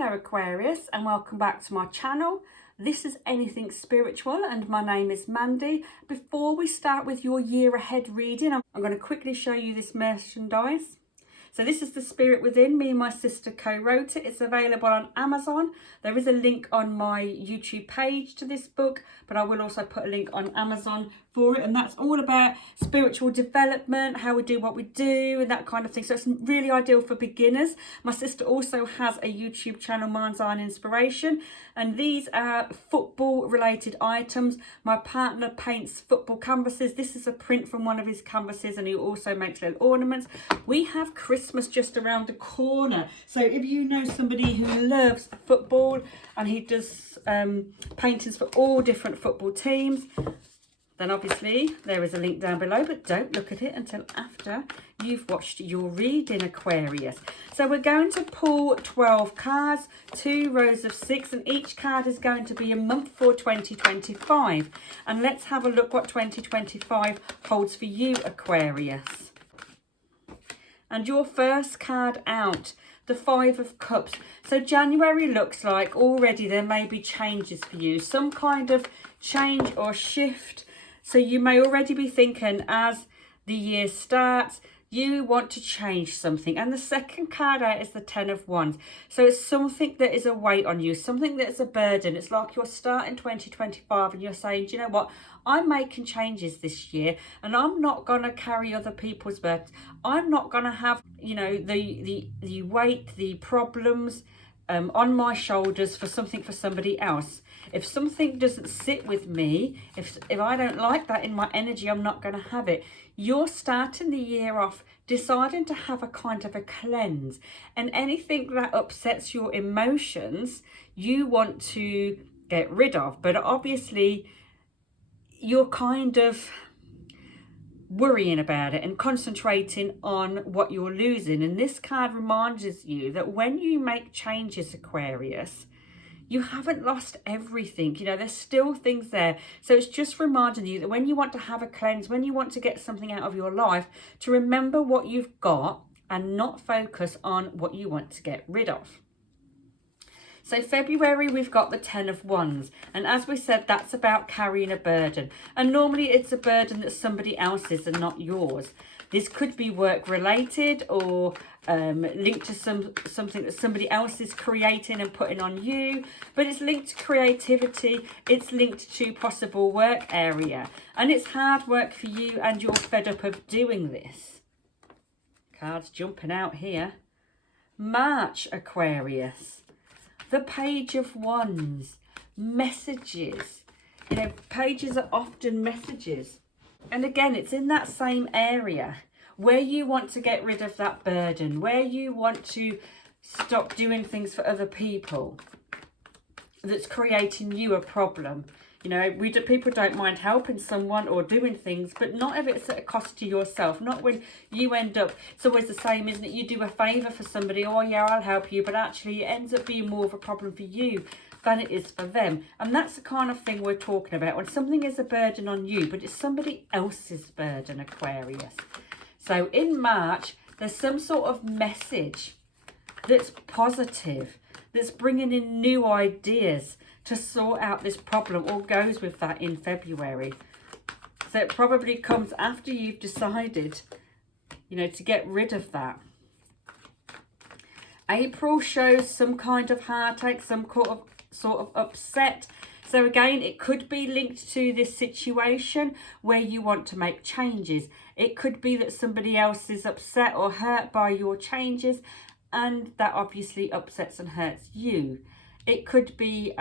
Hello Aquarius, and welcome back to my channel. This is Anything Spiritual and my name is Mandy. Before we start with your year ahead reading, I'm going to quickly show you this merchandise. So this is The Spirit Within. Me and my sister co-wrote it. It's available on Amazon. There is a link on my YouTube page to this book, but I will also put a link on Amazon for it. And that's all about spiritual development, how we do what we do and that kind of thing. So it's really ideal for beginners. My sister also has a YouTube channel, Mind's Eye and Inspiration. And these are football related items. My partner paints football canvases. This is a print from one of his canvases, and he also makes little ornaments. We have Christmas just around the corner. So if you know somebody who loves football and he does paintings for all different football teams, then obviously there is a link down below, but don't look at it until after you've watched your reading, Aquarius. So we're going to pull 12 cards, 2 rows of 6, and each card is going to be a month for 2025. And let's have a look what 2025 holds for you, Aquarius. And your first card out, the 5 of Cups. So January looks like already there may be changes for you, some kind of change or shift. So you may already be thinking as the year starts, you want to change something. And the second card out is the 10 of Wands. So it's something that is a weight on you, something that is a burden. It's like you're starting 2025 and you're saying, do you know what? I'm making changes this year and I'm not going to carry other people's burdens. I'm not going to have, you know, the weight, the problems on my shoulders for somebody else. If something doesn't sit with me, if I don't like that in my energy, I'm not going to have it. You're starting the year off deciding to have a kind of a cleanse, and anything that upsets your emotions, you want to get rid of. But obviously, you're kind of worrying about it and concentrating on what you're losing. And this card reminds you that when you make changes, Aquarius, you haven't lost everything. You know, there's still things there. So it's just reminding you that when you want to have a cleanse, when you want to get something out of your life, to remember what you've got and not focus on what you want to get rid of. So February, we've got the 10 of Wands. And as we said, that's about carrying a burden. And normally it's a burden that somebody else's and not yours. This could be work related or linked to something that somebody else is creating and putting on you. But it's linked to creativity. It's linked to possible work area. And it's hard work for you and you're fed up of doing this. Cards jumping out here. March, Aquarius. The Page of Wands, messages. You know, pages are often messages. And again, it's in that same area where you want to get rid of that burden, where you want to stop doing things for other people that's creating you a problem. You know, people don't mind helping someone or doing things, but not if it's at a cost to yourself. Not when you end up, it's always the same, isn't it? You do a favour for somebody, oh yeah, I'll help you, but actually it ends up being more of a problem for you than it is for them. And that's the kind of thing we're talking about, when something is a burden on you, but it's somebody else's burden, Aquarius. So in March, there's some sort of message that's positive, that's bringing in new ideas to sort out this problem, or goes with that in February. So it probably comes after you've decided, you know, to get rid of that. April shows some kind of heartache, some sort of upset. So again, it could be linked to this situation where you want to make changes. It could be that somebody else is upset or hurt by your changes, and that obviously upsets and hurts you. It could be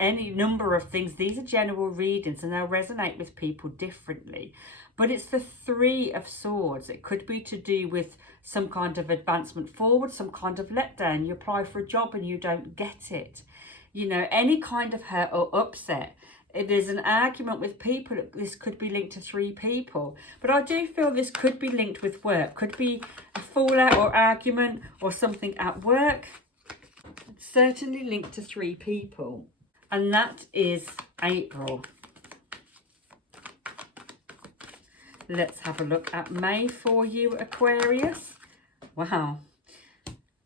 any number of things. These are general readings and they'll resonate with people differently. But it's the 3 of Swords. It could be to do with some kind of advancement forward, some kind of letdown. You apply for a job and you don't get it. You know, any kind of hurt or upset. If there's an argument with people, this could be linked to 3 people. But I do feel this could be linked with work. Could be a fallout or argument or something at work. Certainly linked to 3 people. And that is April. Let's have a look at May for you, Aquarius. Wow.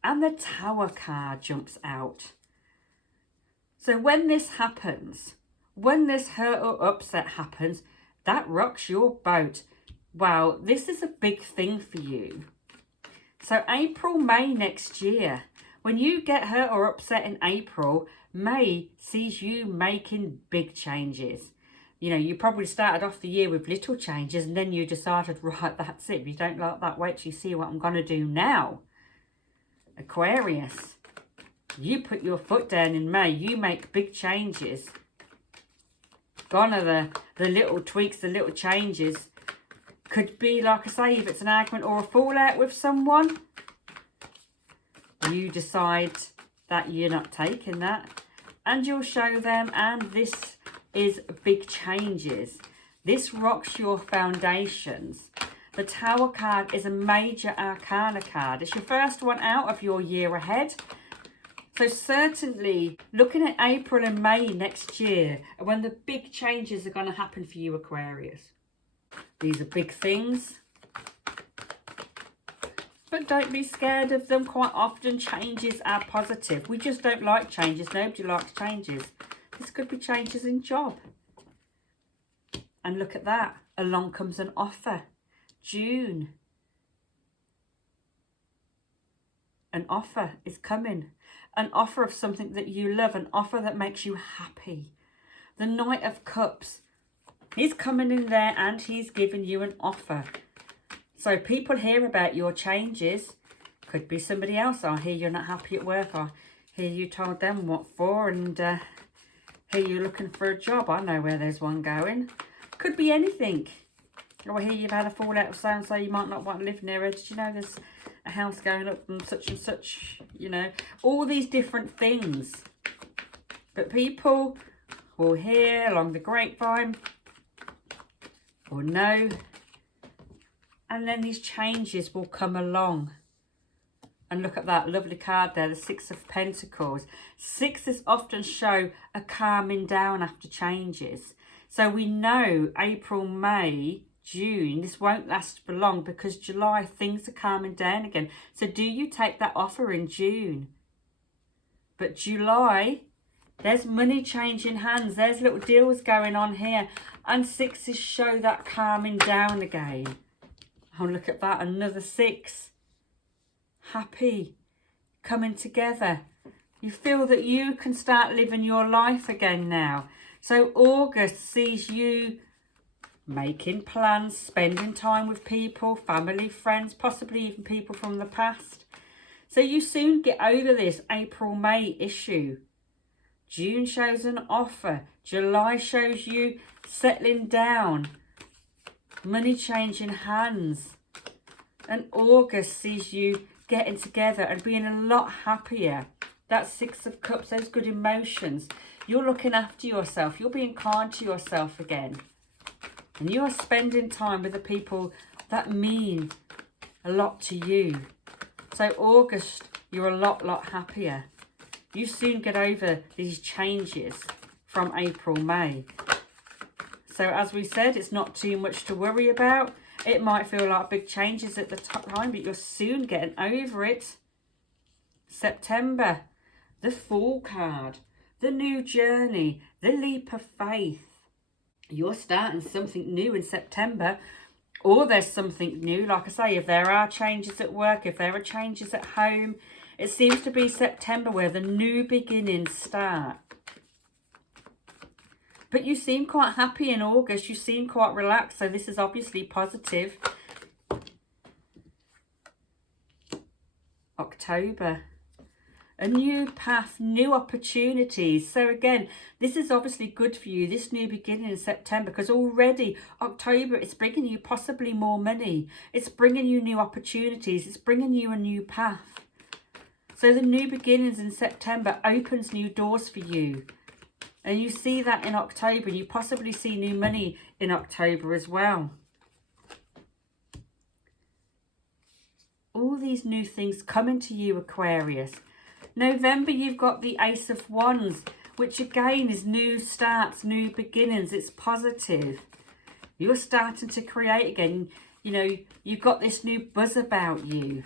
and the Tower card jumps out. So when this happens, when this hurt or upset happens, that rocks your boat. Wow, this is a big thing for you. So April, May next year, when you get hurt or upset in April, May sees you making big changes. You know, you probably started off the year with little changes and then you decided, right, that's it. If you don't like that, wait till you see what I'm going to do now. Aquarius, you put your foot down in May. You make big changes. Gone are the little tweaks, the little changes. Could be, like I say, if it's an argument or a fallout with someone, you decide that you're not taking that. And you'll show them, and this is big changes. This rocks your foundations. The Tower card is a major arcana card. It's your first one out of your year ahead. So certainly looking at April and May next year are when the big changes are going to happen for you, Aquarius. These are big things. But don't be scared of them. Quite often changes are positive. We just don't like changes. Nobody likes changes. This could be changes in job. And look at that. Along comes an offer. June. An offer is coming. An offer of something that you love. An offer that makes you happy. The Knight of Cups. He's coming in there and he's giving you an offer. So people hear about your changes. Could be somebody else. I hear you're not happy at work. I hear you told them what for, and hear you're looking for a job. I know where there's one going. Could be anything. Or I hear you've had a fallout with so-and-so, you might not want to live near it. Did you know there's a house going up and such, you know. All these different things. But people will hear along the grapevine or know. And then these changes will come along. And look at that lovely card there, the Six of Pentacles. Sixes often show a calming down after changes. So we know April, May, June, this won't last for long because July, things are calming down again. So do you take that offer in June? But July, there's money changing hands. There's little deals going on here. And sixes show that calming down again. Oh, look at that, another six. Happy, coming together. You feel that you can start living your life again now. So August sees you making plans, spending time with people, family, friends, possibly even people from the past. So you soon get over this April, May issue. June shows an offer. July shows you settling down. Money changing hands. And August sees you getting together and being a lot happier. That Six of Cups, those good emotions. You're looking after yourself. You're being kind to yourself again. And you are spending time with the people that mean a lot to you. So August, you're a lot happier. You soon get over these changes from April, May. So as we said, it's not too much to worry about. It might feel like big changes at the time, but you're soon getting over it. September, the Fool card, the new journey, the leap of faith. You're starting something new in September, or there's something new. Like I say, if there are changes at work, if there are changes at home, it seems to be September where the new beginnings start. But you seem quite happy in August. You seem quite relaxed. So this is obviously positive. October. A new path, new opportunities. So again, this is obviously good for you. This new beginning in September. Because already October, it's bringing you possibly more money. It's bringing you new opportunities. It's bringing you a new path. So the new beginnings in September opens new doors for you. And you see that in October. You possibly see new money in October as well. All these new things coming to you, Aquarius. November, you've got the Ace of Wands, which again is new starts, new beginnings. It's positive. You're starting to create again. You know, you've got this new buzz about you.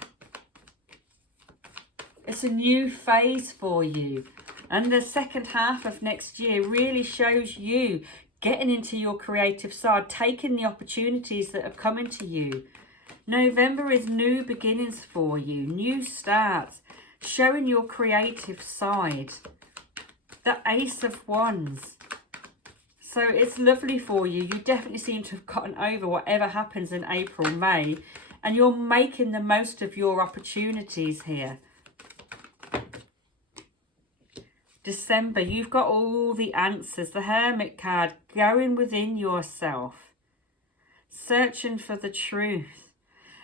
It's a new phase for you. And the second half of next year really shows you getting into your creative side, taking the opportunities that are coming to you. November is new beginnings for you, new starts, showing your creative side. The Ace of Wands. So it's lovely for you. You definitely seem to have gotten over whatever happens in April, May, and you're making the most of your opportunities here. December, you've got all the answers. The Hermit card, going within yourself, searching for the truth.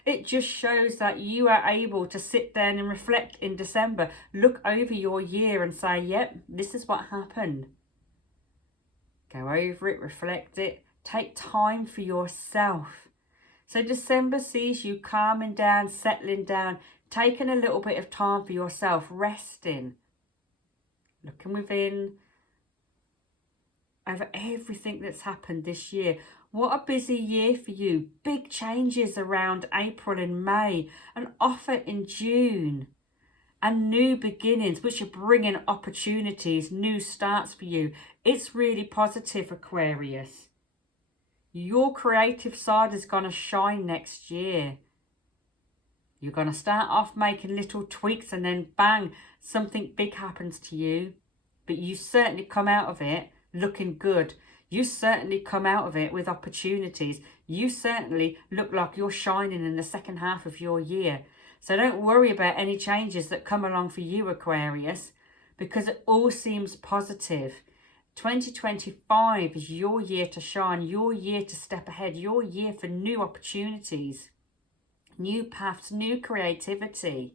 It just shows that you are able to sit down and reflect in December, look over your year and say, yep, this is what happened. Go over it, reflect it, take time for yourself. So December sees you calming down, settling down, taking a little bit of time for yourself, resting, looking within over everything that's happened this year. What a busy year for you. Big changes around April and May, an offer in June, and new beginnings, which are bringing opportunities, new starts for you. It's really positive, Aquarius. Your creative side is going to shine next year. You're going to start off making little tweaks and then bang, something big happens to you. But you certainly come out of it looking good. You certainly come out of it with opportunities. You certainly look like you're shining in the second half of your year. So don't worry about any changes that come along for you, Aquarius, because it all seems positive. 2025 is your year to shine, your year to step ahead, your year for new opportunities, new paths, new creativity.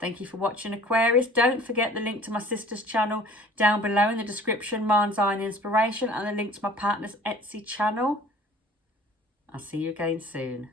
Thank you for watching, Aquarius. Don't forget the link to my sister's channel down below in the description, Mind's Eye and Inspiration, and the link to my partner's Etsy channel. I'll see you again soon.